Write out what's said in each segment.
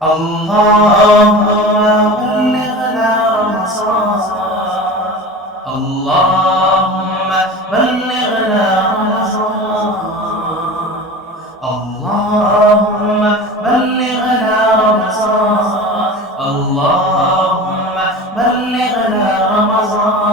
اللهم بلغنا رمضان اللهم بلغنا رمضان اللهم بلغنا رمضان اللهم بلغنا رمضان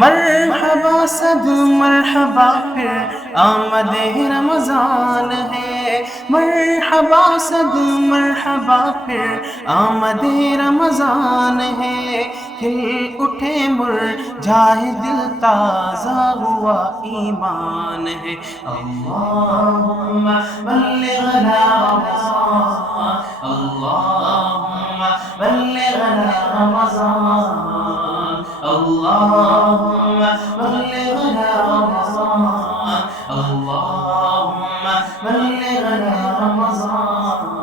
مرحبا صد مرحبا پھر آمد رمضان ہے مرحبا صد مرحبا پھر آمد رمضان ہے کھل اٹھے مرجھائے دل تازہ ہوا ایمان ہے اللہم بلغنا رمضان اللہم بلغنا رمضان اللہم بلغنا رمضان اللہم بلغنا رمضان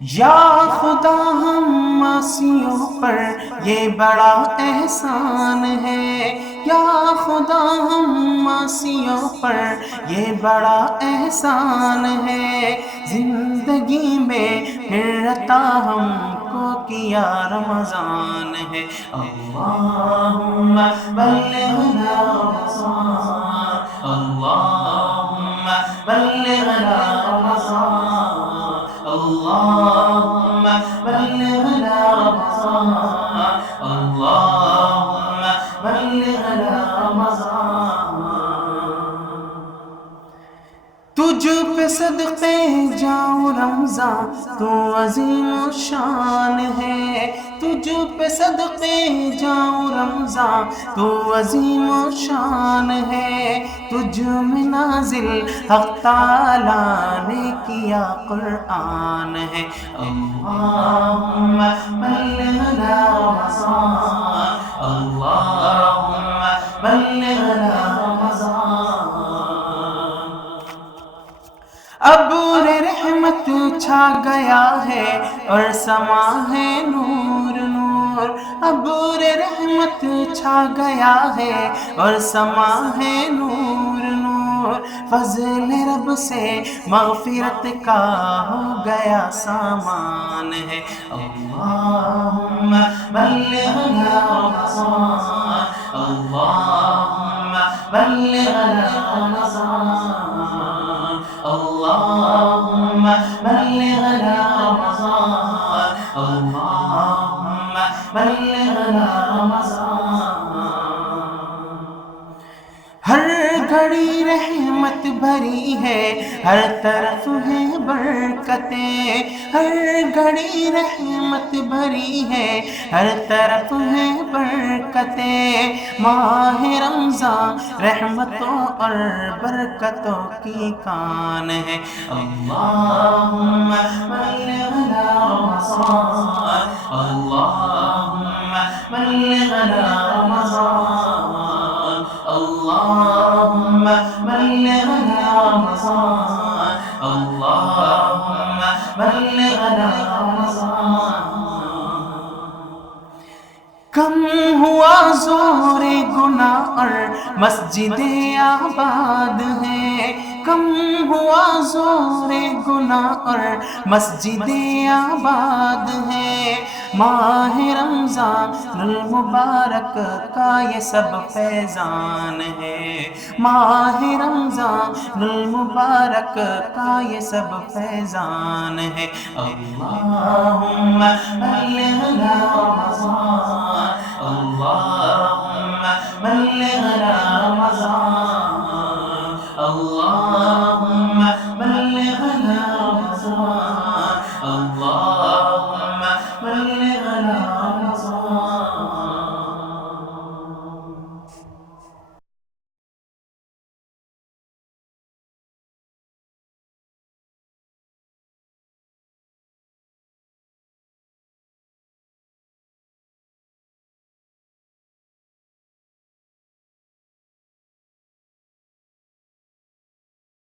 یا خدا ہم معصیوں پر یہ بڑا احسان ہے یا خدا ہم معصیوں پر یہ بڑا احسان ہے زندگی میں پھر عطا ہم کو کیا رمضان ہے اللہم بلغنا رمضان اللہم بلغنا رمضان اللہم بلغنا رمضان اللہم بلغنا رمضان تجھ پہ صدقے جاؤں رمضان تو عظیم الشان ہے تجھ پہ صدقے جاؤں رمضان تو عظیم الشان ہے تجھ میں نازل حق تعالیٰ نے کیا قرآن ہے اللہم بلغنا رمضان اللہم بلغنا رمضان ابر رحمت چھا گیا ہے اور سما ہے نور نور ابر رحمت چھا گیا ہے اور سما ہے نور نور فضل رب سے مغفرت کا ہو گیا سامان ہے اللہم بلغنا رمضان اللہم بلغنا رمضان اللہم بلغنا رمضان اللہم بلغنا رمضان ہر گھڑی رحمت بھری ہے ہر طرف ہے برکتیں ہر گھڑی رحمت بھری ہے ہر طرف ہے برکتیں ماہ رمضان رحمتوں اور برکتوں کی کان ہے اللہم بلغنا رمضان اللہم بلغنا رمضان اللہم بلغنا رمضان اللہم بلغنا رمضان کم ہوا زور گناہ اور مسجد آباد ہے کم ہوا زور گناہ اور مسجد آباد ہے ماہ رمضان المبارک کا یہ سب فیضان ہے ماہ رمضان المبارک کا یہ سب فیضان ہے اللہم بلغنا رمضان